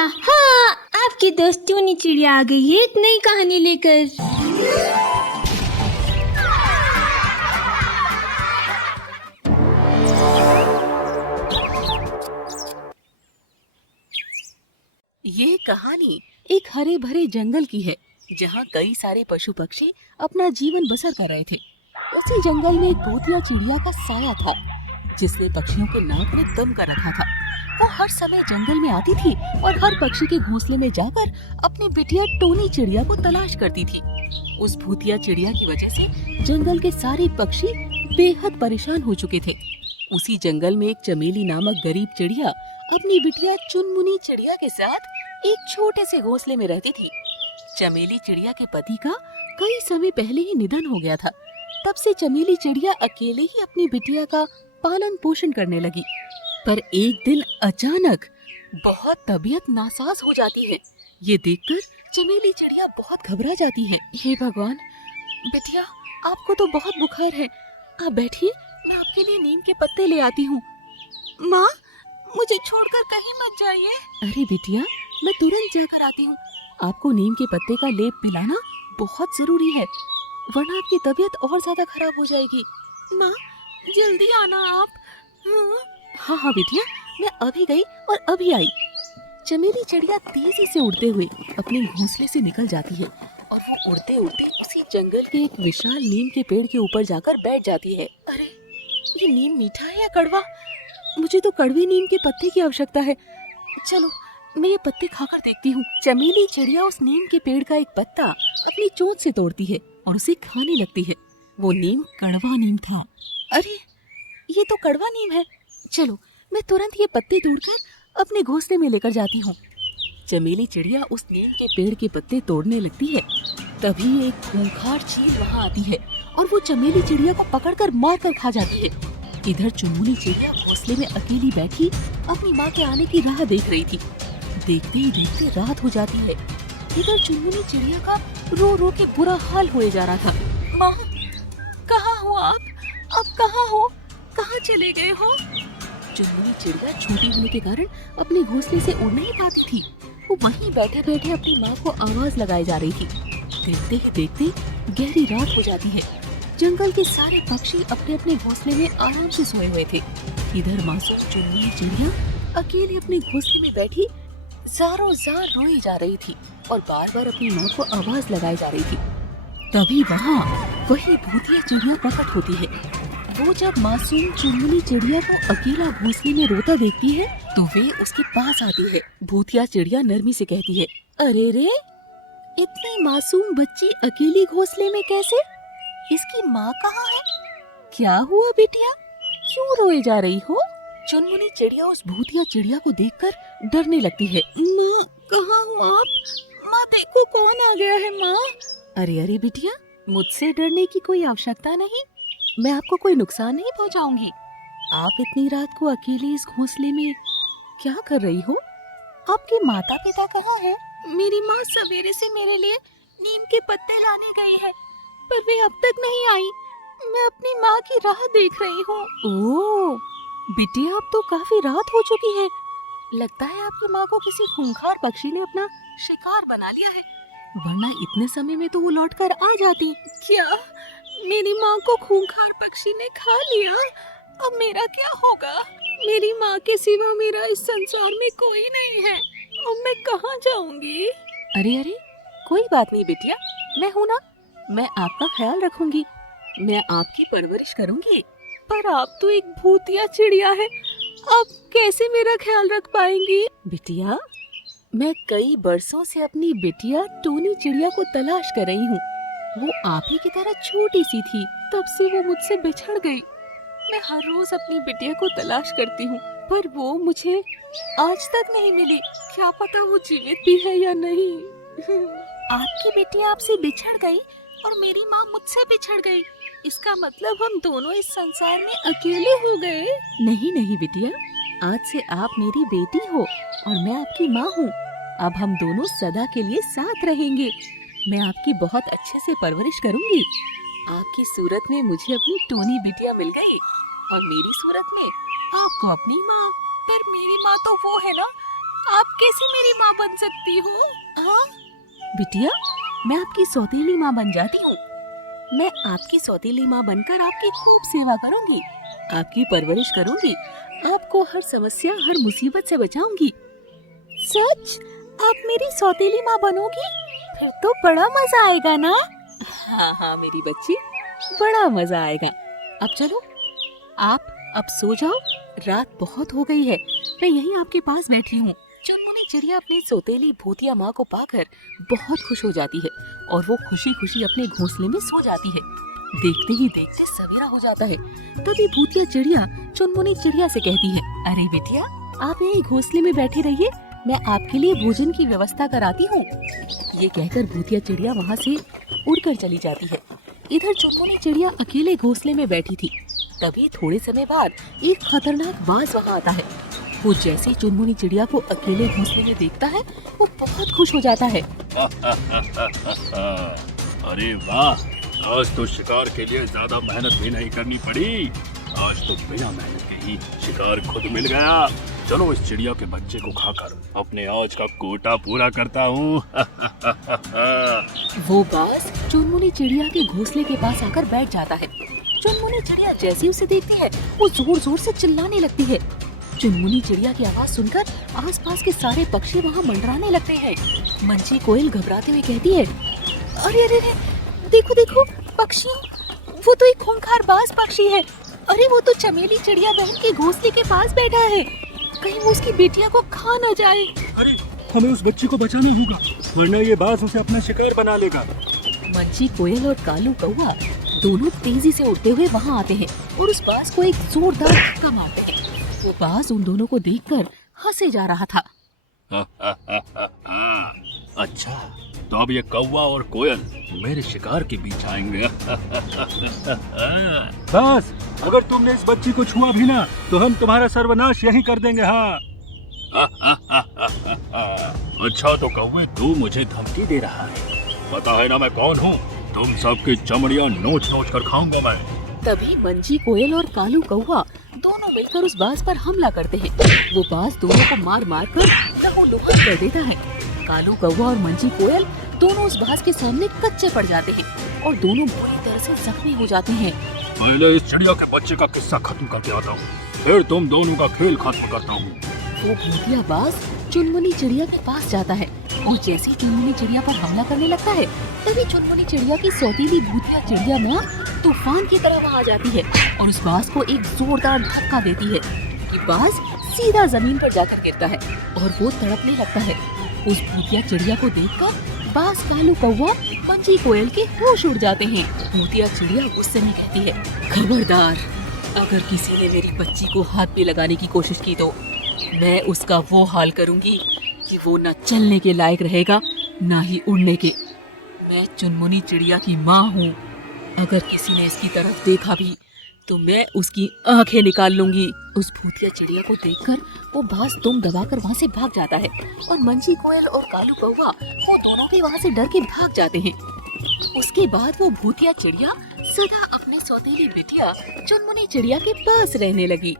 चिड़िया। हाँ, आपकी दोस्त टूनी चिड़िया आ गई है एक नई कहानी लेकर। ये कहानी एक हरे भरे जंगल की है जहाँ कई सारे पशु पक्षी अपना जीवन बसर कर रहे थे। उसी जंगल में एक भूतिया चिड़िया का साया था जिसने पक्षियों के नाक में दम कर रखा था। वो हर समय जंगल में आती थी और हर पक्षी के घोंसले में जाकर अपनी बिटिया टोनी चिड़िया को तलाश करती थी। उस भूतिया चिड़िया की वजह से जंगल के सारे पक्षी बेहद परेशान हो चुके थे। उसी जंगल में एक चमेली नामक गरीब चिड़िया अपनी बिटिया चुनमुनी चिड़िया के साथ एक छोटे से घोंसले में रहती थी। चमेली चिड़िया के पति का कई समय पहले ही निधन हो गया था। तब से चमेली चिड़िया अकेले ही अपनी बिटिया का पालन पोषण करने लगी। पर एक दिन अचानक बहुत तबीयत नासाज हो जाती है। ये देखकर चमेली चिड़िया बहुत घबरा जाती है। हे भगवान, बिटिया आपको तो बहुत बुखार है, आप बैठिए, मैं आपके लिए नीम के पत्ते ले आती हूँ। माँ, मुझे छोड़कर कहीं मत जाइए। अरे बिटिया, मैं तुरंत जाकर आती हूँ। आपको नीम के पत्ते का लेप पिलाना बहुत जरूरी है, वरना आपकी तबीयत और ज्यादा खराब हो जाएगी। माँ, जल्दी आना आप। हाँ हाँ बिटिया, मैं अभी गई और अभी आई। चमेली चिड़िया तेजी से उड़ते हुए अपने घोंसले से निकल जाती है और वो उड़ते उड़ते उसी जंगल के एक विशाल नीम के पेड़ के ऊपर जाकर बैठ जाती है। अरे, ये नीम मीठा है या कड़वा? मुझे तो कड़वे नीम के पत्ते की आवश्यकता है। चलो, मैं ये पत्ते खाकर देखती हूँ। चमेली चिड़िया उस नीम के पेड़ का एक पत्ता अपनी चोंच से तोड़ती है और उसे खाने लगती है। वो नीम कड़वा नीम था। अरे, ये तो कड़वा नीम है। चलो, मैं तुरंत ये पत्ते तोड़कर अपने घोंसले में लेकर जाती हूँ। चमेली चिड़िया उस नीम के पेड़ के पत्ते तोड़ने लगती है। तभी एक खूंखार चील वहाँ आती है और वो चमेली चिड़िया को पकड़कर मारकर खा जाती है। इधर चुनमुनी चिड़िया घोंसले में अकेली बैठी अपनी माँ के आने की राह देख रही थी। देखते ही देखते रात हो जाती है। इधर चुनमुनी चिड़िया का रो रो के बुरा हाल होए जा रहा था। माँ, कहाँ हो आप? अब कहाँ हो? कहाँ चले गए हो? चुनमुनी चिड़िया छोटी होने के कारण अपने घोंसले से उड़ नहीं पाती थी। वो वहीं बैठे बैठे अपनी माँ को आवाज लगाई जा रही थी। देखते ही देखते गहरी रात हो जाती है। जंगल के सारे पक्षी अपने अपने घोंसले में आराम से सोए हुए थे। इधर मासूम चुनमुनी चिड़िया अकेले अपने घोंसले में बैठी ज़ारों ज़ार रोई जा रही थी और बार बार अपनी माँ को आवाज लगाई जा रही थी। तभी वहाँ वही भूतिया चिड़िया प्रकट होती है। वो जब मासूम चुनमुनी चिड़िया को अकेला घोंसले में रोता देखती है तो वे उसके पास आती है। भूतिया चिड़िया नरमी से कहती है, अरे रे, इतनी मासूम बच्ची अकेली घोंसले में कैसे? इसकी माँ कहाँ है? क्या हुआ बेटिया, क्यों रोए जा रही हो? चुनमुनी चिड़िया उस भूतिया चिड़िया को देखकर डरने लगती है। माँ, कहाँ हो आप? माँ देखो, कौन आ गया है माँ। अरे अरे बिटिया, मुझसे डरने की कोई आवश्यकता नहीं, मैं आपको कोई नुकसान नहीं पहुँचाऊंगी। आप इतनी रात को अकेले इस घोंसले में क्या कर रही हो? आपके माता पिता कहाँ हैं? मेरी माँ सवेरे से मेरे लिए नीम के पत्ते लाने गई है, पर वे अब तक नहीं आई। मैं अपनी माँ की राह देख रही हूँ। ओह बिटिया, अब तो काफी रात हो चुकी है। लगता है आपकी माँ को किसी खूंखार पक्षी ने अपना शिकार बना लिया है, वरना इतने समय में तो वो लौट कर आ जाती। क्या मेरी माँ को खूंखार पक्षी ने खा लिया? अब मेरा क्या होगा? मेरी माँ के सिवा मेरा इस संसार में कोई नहीं है। अब मैं कहाँ जाऊंगी? अरे अरे, कोई बात नहीं बिटिया, मैं हूँ ना, मैं आपका ख्याल रखूंगी, मैं आपकी परवरिश करूंगी। पर आप तो एक भूतिया चिड़िया है, आप कैसे मेरा ख्याल रख पाएंगी? बिटिया, मैं कई बरसों से अपनी बिटिया टोनी चिड़िया को तलाश कर रही हूँ। वो आप ही की तरह छोटी सी थी, तब से वो मुझसे बिछड़ गई। मैं हर रोज अपनी बिटिया को तलाश करती हूँ, पर वो मुझे आज तक नहीं मिली। क्या पता वो जीवित भी है या नहीं। आपकी बिटिया आपसे बिछड़ गई और मेरी माँ मुझसे बिछड़ गई, इसका मतलब हम दोनों इस संसार में अकेले हो गए? नहीं नहीं बिटिया, आज से आप मेरी बेटी हो और मैं आपकी माँ हूँ। अब हम दोनों सदा के लिए साथ रहेंगे। मैं आपकी बहुत अच्छे से परवरिश करूंगी। आपकी सूरत में मुझे अपनी टोनी बिटिया मिल गई और मेरी सूरत में आपको अपनी माँ। पर मेरी माँ तो वो है ना आप कैसे मेरी माँ बन सकती हो? हाँ बिटिया, मैं आपकी सौतेली माँ बन जाती हूँ। मैं आपकी सौतेली माँ बनकर आपकी खूब सेवा करूंगी, आपकी परवरिश करूंगी, आपको हर समस्या हर मुसीबत से बचाऊंगी। सच? आप मेरी सौतेली माँ बनोगी? फिर तो बड़ा मजा आएगा ना? हाँ हाँ मेरी बच्ची, बड़ा मजा आएगा। अब चलो, आप अब सो जाओ, रात बहुत हो गई है। मैं यहीं आपके पास बैठी हूँ। चुनमुनी चिड़िया अपनी सौतेली भूतिया माँ को पाकर बहुत खुश हो जाती है और वो खुशी खुशी अपने घोंसले में सो जाती है। देखते ही देखते सवेरा हो जाता है। तभी भूतिया चिड़िया चुनमुनी चिड़िया से कहती है, अरे बिटिया, आप यहीं घोंसले में बैठे रहिए, मैं आपके लिए भोजन की व्यवस्था कराती हूँ। ये कहकर भूतिया चिड़िया वहाँ से उड़कर चली जाती है। इधर चुनमुनी चिड़िया अकेले घोंसले में बैठी थी। तभी थोड़े समय बाद एक खतरनाक बाज वहाँ आता है। वो जैसे ही चुनमुनी चिड़िया को अकेले घोंसले में देखता है, वो बहुत खुश हो जाता है। अरे वाह, आज तो शिकार के लिए ज्यादा मेहनत भी नहीं करनी पड़ी। आज तो बिना मेहनत के ही शिकार खुद मिल गया। चलो इस चिड़िया के बच्चे को खाकर अपने आज का कोटा पूरा करता हूँ। वो बाज चुनमुनी चिड़िया के घोंसले के पास आकर बैठ जाता है। चुनमुनी चिड़िया जैसे उसे देखती है, वो जोर जोर से चिल्लाने लगती है। चुनमुनी चिड़िया की आवाज सुनकर आसपास के सारे पक्षी वहाँ मंडराने लगते हैं। मंची कोयल घबराते हुए कहती है, अरे अरे अरे, देखो देखो पक्षियों, वो तो एक खूंखार बाज पक्षी है। अरे वो तो चमेली चिड़िया बहन के घोंसले के पास बैठा है, कहीं वो उसकी बेटिया को खा न जाए। अरे हमें उस बच्ची को बचाना होगा, वरना ये बाज उसे अपना शिकार बना लेगा। मंची कोयल और कालू कौवा दोनों तेजी से उड़ते हुए वहाँ आते हैं और उस बाज को एक जोरदार धक्का मारते हैं। वो बाज उन दोनों को देखकर हंसे जा रहा था। अच्छा, तो अब ये कौवा और कोयल मेरे शिकार के बीच आएंगे। बस, अगर तुमने इस बच्ची को छुआ भी ना, तो हम तुम्हारा सर्वनाश यहीं कर देंगे। हाँ। अच्छा तो कौवे, तू मुझे धमकी दे रहा है? पता है ना मैं कौन हूँ? तुम सबकी चमड़ियाँ नोच नोच कर खाऊंगा मैं। तभी मंजी कोयल और कालू कौवा दोनों मिलकर उस बाज पर हमला करते हैं। वो बाज दोनों को मार मार कर लहूलुहान कर देता है। कालू कौवा और मंजी कोयल दोनों उस बाज के सामने कच्चे पड़ जाते हैं और दोनों बुरी तरह से जख्मी हो जाते हैं। पहले इस चिड़िया के बच्चे का किस्सा खत्म करके आता हूँ, फिर तुम दोनों का खेल खत्म करता हूँ। वो भूतिया बाज चुनमुनी चिड़िया के पास जाता है और जैसे ही चुनमुनी चिड़िया पर हमला करने लगता है, तभी चुनमुनी चिड़िया की सौतेली भूतिया चिड़िया माँ तूफान की तरह वहाँ आ जाती है और उस बाज को एक जोरदार धक्का देती है कि बाज सीधा जमीन पर जाकर गिरता है और वो तड़पने लगता है। उस भूतिया चिड़िया को देखकर बाज, कालू कौवा, मंजी कोयल के होश उड़ जाते हैं। भूतिया चिड़िया गुस्से में कहती है, खबरदार, अगर किसी ने मेरी बच्ची को हाथ पे लगाने की कोशिश की तो मैं उसका वो हाल करूंगी कि वो न चलने के लायक रहेगा न ही उड़ने के। मैं चुनमुनी चिड़िया की माँ हूँ, अगर किसी ने इसकी तरफ देखा भी तो मैं उसकी आंखें निकाल लूंगी। उस भूतिया चिड़िया को देखकर वो बाज दुम दबाकर वहाँ से भाग जाता है और मंजी कोयल और कालू कौवा वो दोनों भी वहाँ से डर के भाग जाते हैं। उसके बाद वो भूतिया चिड़िया सदा अपनी सौतेली बिटिया चुनमुनी चिड़िया के पास रहने लगी।